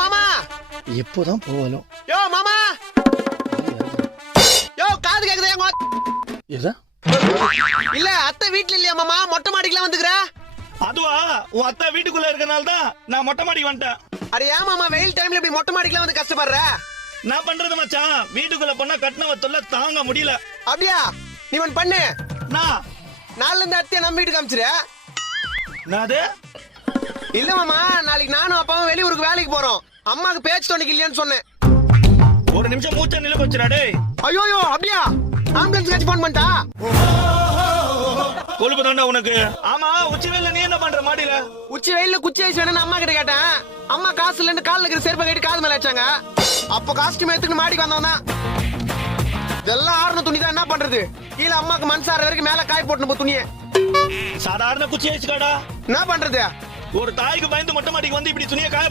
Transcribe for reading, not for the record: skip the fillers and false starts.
மாமா எப்போதான் போவாலும் யோ மாமா யோ காது கேக்குதா எங்க எதா இல்ல அத்தை வீட்ல இல்லையா மாமா மொட்டை மாடிக்குலாம் வந்துக்கற அதுவா உன் அத்தா வீட்டுக்குள்ள இருக்கனால தான் நான் மொட்டை மாடிக்கு வந்துட்டேன். அட ஏன் மாமா வெயில் டைம்ல இப்படி மொட்டை மாடிக்குலாம் வந்து கஷ்டப்படுற நான் பண்றது மச்சான் வீட்டுக்குள்ள போனா கட்டினவ தொல்லை தாங்க முடியல. அப்படியா நீ ஒன்னு பண்ணு நான் நாளைல இருந்து அத்தைய நம்ம வீட்டுக்கு அமிச்சிரு நாது இல்ல மாமா நாளைக்கு நானும் அப்பாவும் வெளியூருக்கு வேலைக்கு போறோம் அம்மாக்கு பேச்சு துணைக்கு இல்லையான்னு சொன்னேன். ஒரு நிமிஷம் மூச்ச நில வச்சுடா டேய். ஐயோ அப்படியா ஆம்புலன்ஸ் கட்சி போன் பண்ணிட்டா கொழுப்பு தாண்டா உனக்கு. ஆமா உச்சி வெயில்ல நீ என்ன பண்ற மாடியில? உச்சி வெயில்ல குச்சி ஐஸ் வேணும்னு அம்மா கிட்ட கேட்டேன். அம்மா காசு இல்லன்னு கால்ல இருக்கிற செருப்பை கட்டி காது மேல வச்சாங்க. அப்ப காஸ்டியூம் எடுத்துட்டு மாடிக்கு வந்தவன் தான். இதெல்லாம் ஆறுன துணி தான் என்ன பண்றது? கீழே அம்மாக்கு மனசார வரைக்கும் மேல காய் போட்டு போ துணியை. சாதாரண குச்சி ஐஸ்காடா என்ன பண்றது? ஒரு தாய்க்கு பயந்து மொட்டை மாடிக்கு வந்து இப்படி துணியை காய